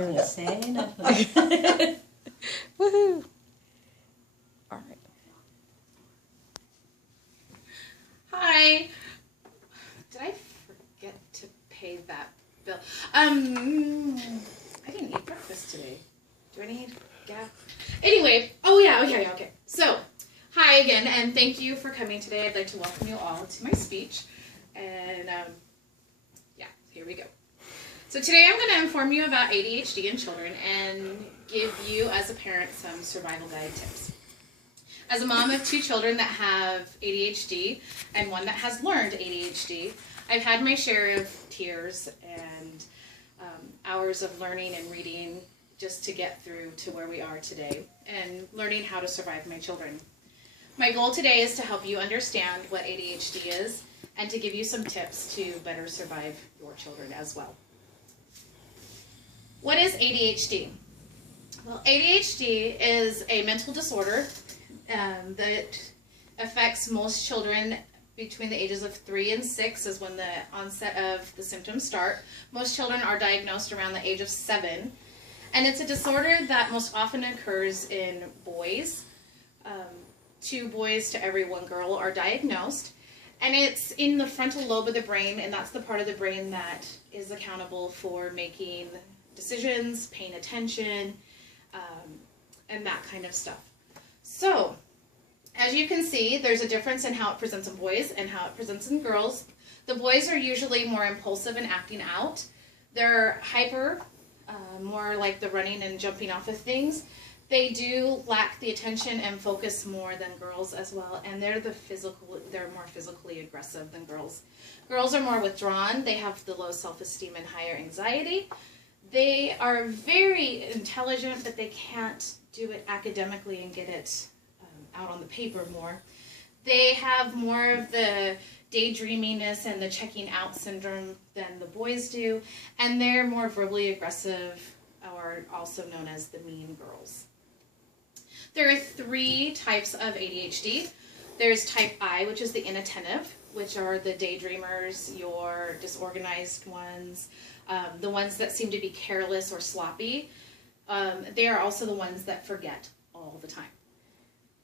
Couldn't say enough. Woohoo! All right. Hi. Did I forget to pay that bill? I didn't eat breakfast today. Do I need gas? Anyway, okay. So, hi again, and thank you for coming today. I'd like to welcome you all to my speech. And, here we go. So today I'm going to inform you about ADHD in children and give you, as a parent, some survival guide tips. As a mom of 2 children that have ADHD and one that has learned ADHD, I've had my share of tears and hours of learning and reading just to get through to where we are today and learning how to survive my children. My goal today is to help you understand what ADHD is and to give you some tips to better survive your children as well. What is ADHD? Well, ADHD is a mental disorder that affects most children between the ages of 3 and 6 is when the onset of the symptoms start. Most children are diagnosed around the age of 7. And it's a disorder that most often occurs in boys. 2 boys to every 1 girl are diagnosed. And it's in the frontal lobe of the brain, and that's the part of the brain that is accountable for making decisions, paying attention, and that kind of stuff. So, as you can see, there's a difference in how it presents in boys and how it presents in girls. The boys are usually more impulsive and acting out. They're hyper, more like the running and jumping off of things. They do lack the attention and focus more than girls as well, and they're more physically aggressive than girls. Girls are more withdrawn. They have the low self-esteem and higher anxiety. They are very intelligent, but they can't do it academically and get it out on the paper more. They have more of the daydreaminess and the checking out syndrome than the boys do, and they're more verbally aggressive, or also known as the mean girls. There are 3 types of ADHD. There's type I, which is the inattentive, which are the daydreamers, your disorganized ones, the ones that seem to be careless or sloppy. They are also the ones that forget all the time.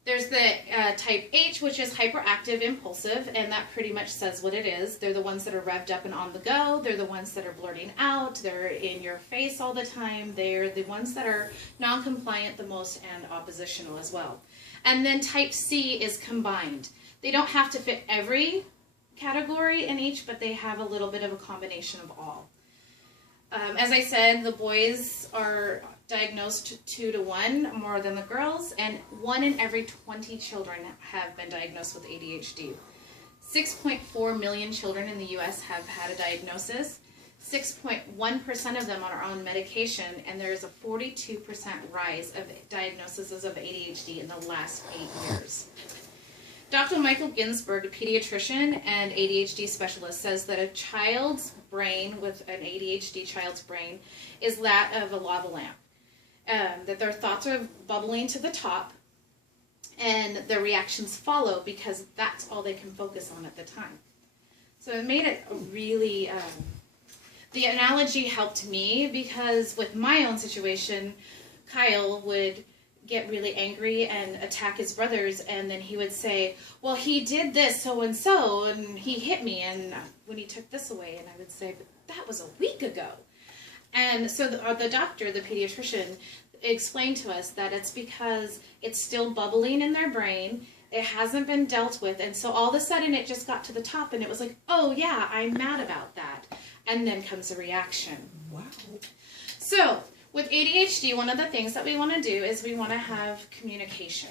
There's the type H, which is hyperactive, impulsive, and that pretty much says what it is. They're the ones that are revved up and on the go. They're the ones that are blurting out. They're in your face all the time. They're the ones that are non-compliant the most and oppositional as well. And then type C is combined. They don't have to fit every category in each, but they have a little bit of a combination of all. As I said, the boys are diagnosed 2 to 1 more than the girls, and 1 in every 20 children have been diagnosed with ADHD. 6.4 million children in the U.S. have had a diagnosis. 6.1% of them are on medication, and there is a 42% rise of diagnoses of ADHD in the last 8 years. Dr. Michael Ginsberg, a pediatrician and ADHD specialist, says that a child's brain, with an ADHD child's brain, is that of a lava lamp. That their thoughts are bubbling to the top, and their reactions follow because that's all they can focus on at the time. So it made it really, the analogy helped me because with my own situation, Kyle would get really angry and attack his brothers, and then he would say, well, he did this so-and-so, and he hit me, and when he took this away, and I would say, but that was a week ago. And so the doctor, the pediatrician, explained to us that it's because it's still bubbling in their brain, it hasn't been dealt with, and so all of a sudden it just got to the top, and it was like, oh yeah, I'm mad about that. And then comes a reaction. Wow. So, with ADHD, one of the things that we want to do is we want to have communication.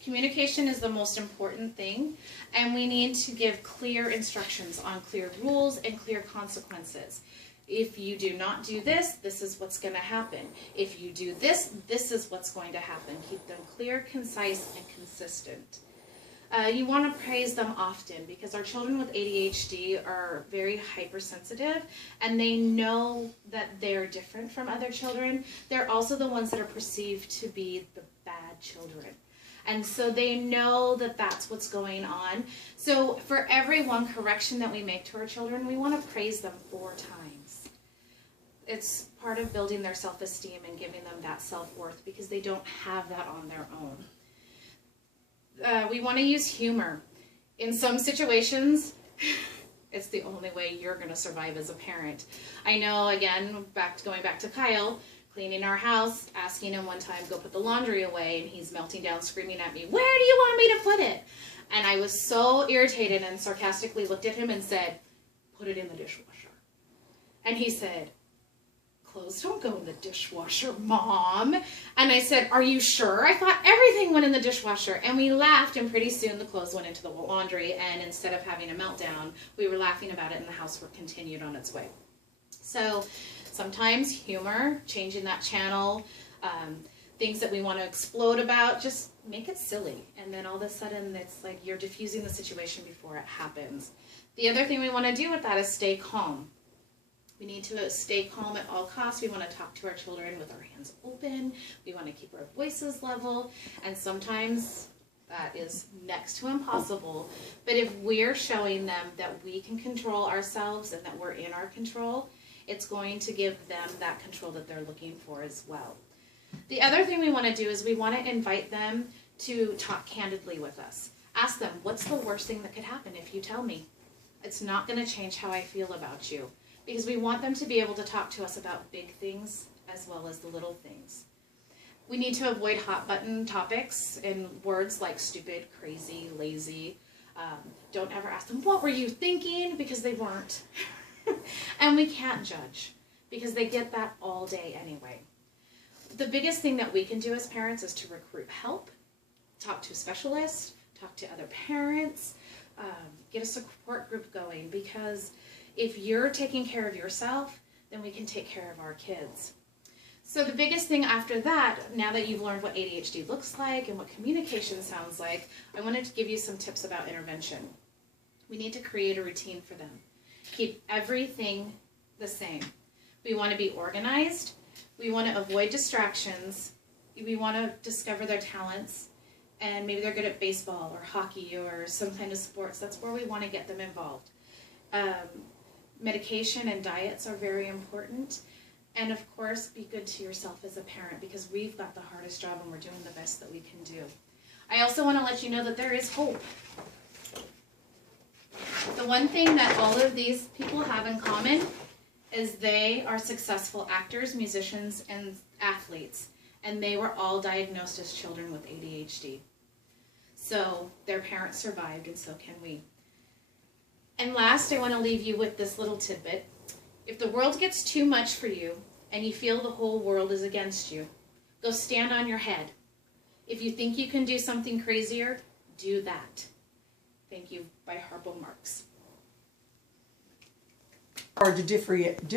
Communication is the most important thing, and we need to give clear instructions on clear rules and clear consequences. If you do not do this, this is what's going to happen. If you do this, this is what's going to happen. Keep them clear, concise, and consistent. You want to praise them often because our children with ADHD are very hypersensitive, and they know that they're different from other children. They're also the ones that are perceived to be the bad children. And so they know that that's what's going on. So for every one correction that we make to our children, we want to praise them 4 times. It's part of building their self-esteem and giving them that self-worth because they don't have that on their own. We want to use humor. In some situations, it's the only way you're going to survive as a parent. I know, again, going back to Kyle, cleaning our house, asking him one time, go put the laundry away, and he's melting down, screaming at me, where do you want me to put it? And I was so irritated and sarcastically looked at him and said, put it in the dishwasher. And he said, clothes don't go in the dishwasher, Mom. And I said, are you sure? I thought everything went in the dishwasher. And we laughed, and pretty soon the clothes went into the laundry, and instead of having a meltdown, we were laughing about it, and the housework continued on its way. So sometimes humor, changing that channel, things that we want to explode about, just make it silly. And then all of a sudden, it's like you're diffusing the situation before it happens. The other thing we want to do with that is stay calm. We need to stay calm at all costs. We want to talk to our children with our hands open. We want to keep our voices level. And sometimes that is next to impossible. But if we're showing them that we can control ourselves and that we're in our control, it's going to give them that control that they're looking for as well. The other thing we want to do is we want to invite them to talk candidly with us. Ask them, what's the worst thing that could happen if you tell me? It's not going to change how I feel about you. Because we want them to be able to talk to us about big things as well as the little things. We need to avoid hot button topics in words like stupid, crazy, lazy. Don't ever ask them, what were you thinking? Because they weren't. And we can't judge because they get that all day anyway. The biggest thing that we can do as parents is to recruit help, talk to a specialist, talk to other parents, get a support group going, because if you're taking care of yourself, then we can take care of our kids. So the biggest thing after that, now that you've learned what ADHD looks like and what communication sounds like, I wanted to give you some tips about intervention. We need to create a routine for them. Keep everything the same. We want to be organized. We want to avoid distractions. We want to discover their talents. And maybe they're good at baseball or hockey or some kind of sports. That's where we want to get them involved. Medication and diets are very important. And of course, be good to yourself as a parent, because we've got the hardest job and we're doing the best that we can do. I also want to let you know that there is hope. The one thing that all of these people have in common is they are successful actors, musicians, and athletes. And they were all diagnosed as children with ADHD. So their parents survived, and so can we. And last, I want to leave you with this little tidbit. If the world gets too much for you and you feel the whole world is against you, go stand on your head. If you think you can do something crazier, do that. Thank you, by Harpo Marx. Hard to differentiate